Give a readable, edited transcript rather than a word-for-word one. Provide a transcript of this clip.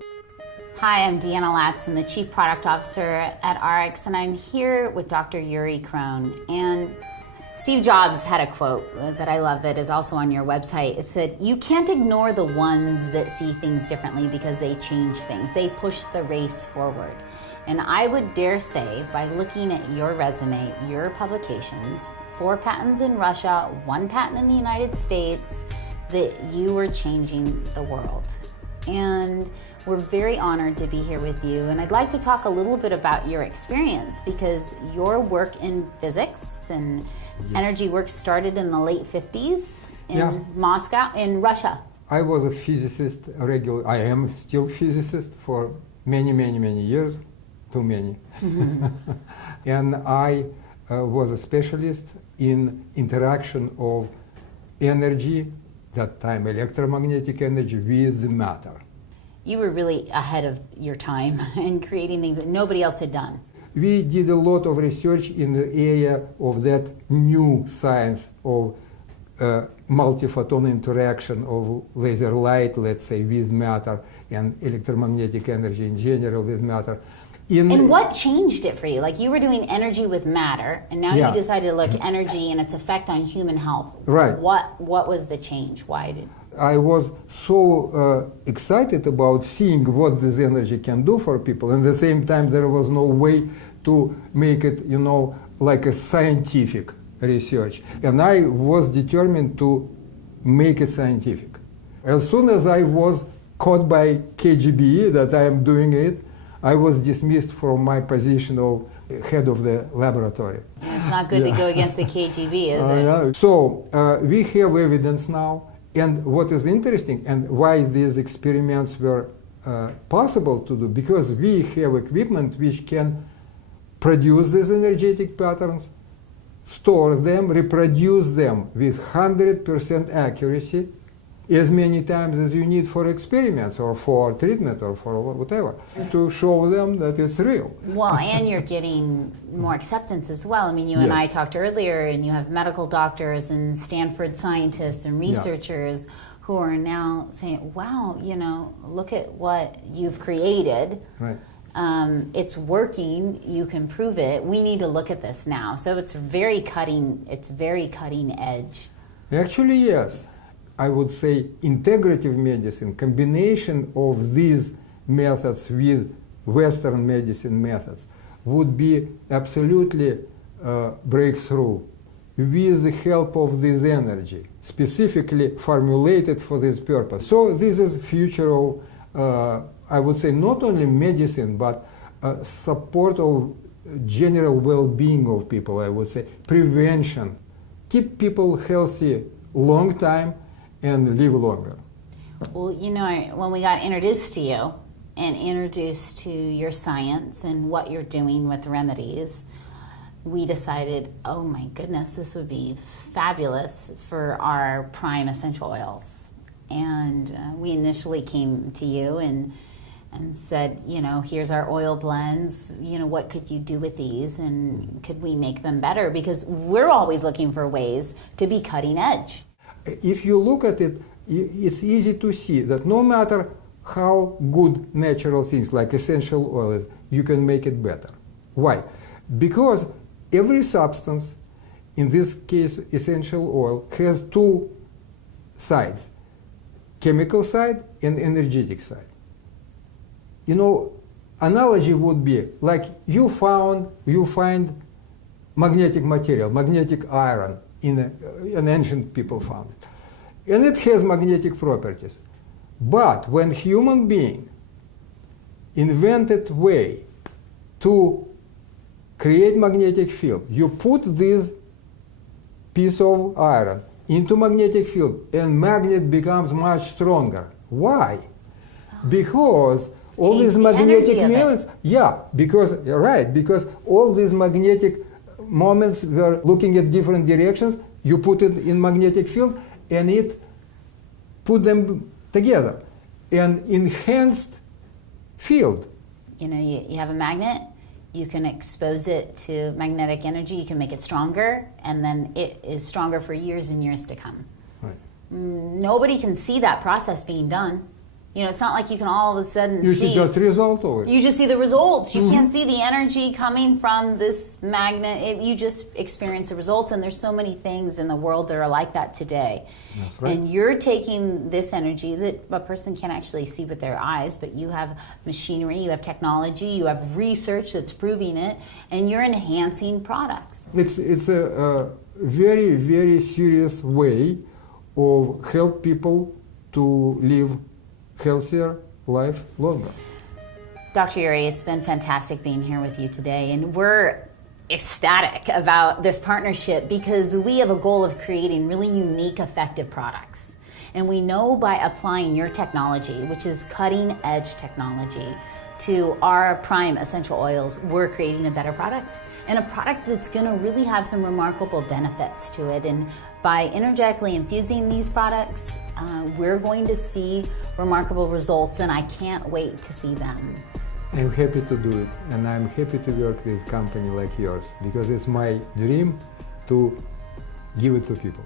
Hi, I'm Deanna Latson, the Chief Product Officer at ARIIX, and I'm here with Dr. Yury Kronn. And Steve Jobs had a quote that I love that is also on your website. It said, "You can't ignore the ones that see things differently because they change things. They push the race forward." And I would dare say, by looking at your resume, your publications, 4 patents in Russia, 1 patent in the United States, that you were changing the world. And we're very honored to be here with you. And I'd like to talk a little bit about your experience, because your work in physics and energy work started in the late 50s in Moscow, in Russia. I was a physicist, I am still physicist for many, many, many years, too many. And I was a specialist in interaction of energy, that time electromagnetic energy, with the matter. You were really ahead of your time in creating things that nobody else had done. We did a lot of research in the area of that new science of multi-photon interaction of laser light, let's say, with matter, and electromagnetic energy in general with matter. And what changed it for you? Like, you were doing energy with matter, and now you decided to look at energy and its effect on human health. Right. What was the change? Why did... I was so excited about seeing what this energy can do for people, and at the same time there was no way to make it, you know, like a scientific research. And I was determined to make it scientific. As soon as I was caught by KGB that I am doing it, I was dismissed from my position of head of the laboratory. It's not good to go against the KGB, is it? So we have evidence now. And what is interesting, and why these experiments were possible to do, because we have equipment which can produce these energetic patterns, store them, reproduce them with 100% accuracy, as many times as you need for experiments or for treatment or for whatever, to show them that it's real. Well, and you're getting more acceptance as well. I mean, you and I talked earlier, and you have medical doctors and Stanford scientists and researchers who are now saying, wow, you know, look at what you've created. Right. It's working, you can prove it. We need to look at this now. So it's very cutting edge. Actually, yes. I would say integrative medicine, combination of these methods with Western medicine methods, would be absolutely breakthrough with the help of this energy, specifically formulated for this purpose. So this is future of, I would say, not only medicine, but support of general well-being of people, I would say, prevention, keep people healthy long time, and live longer. Well, you know, when we got introduced to you and introduced to your science and what you're doing with remedies, we decided, oh my goodness, this would be fabulous for our PRIIME essential oils. And we initially came to you and said, you know, here's our oil blends, you know, what could you do with these, and could we make them better? Because we're always looking for ways to be cutting edge. If you look at it, it's easy to see that no matter how good natural things like essential oil is, you can make it better. Why? Because every substance, in this case essential oil, has 2 sides, chemical side and energetic side. You know, analogy would be like you find magnetic material, magnetic iron, an ancient people found it. And it has magnetic properties. But when human being invented way to create magnetic field, you put this piece of iron into magnetic field and magnet becomes much stronger. Why? Because all these magnetic moments, because all these magnetic moments were looking at different directions, you put it in magnetic field and it put them together, an enhanced field. You know, you have a magnet, you can expose it to magnetic energy, you can make it stronger, and then it is stronger for years and years to come. Right. Nobody can see that process being done. You know, it's not like you can all of a sudden You see. see just result of it. You just see the results. You can't see the energy coming from this magnet. You just experience the results, and there's so many things in the world that are like that today. That's right. And you're taking this energy that a person can't actually see with their eyes, but you have machinery, you have technology, you have research that's proving it, and you're enhancing products. It's a very, very serious way of help people to live healthier life longer. Dr. Yury, it's been fantastic being here with you today, and we're ecstatic about this partnership because we have a goal of creating really unique, effective products. And we know by applying your technology, which is cutting-edge technology, to our PRIIME essential oils, we're creating a better product. And a product that's going to really have some remarkable benefits to it. And by energetically infusing these products, we're going to see remarkable results, and I can't wait to see them. I'm happy to do it, and I'm happy to work with a company like yours because it's my dream to give it to people.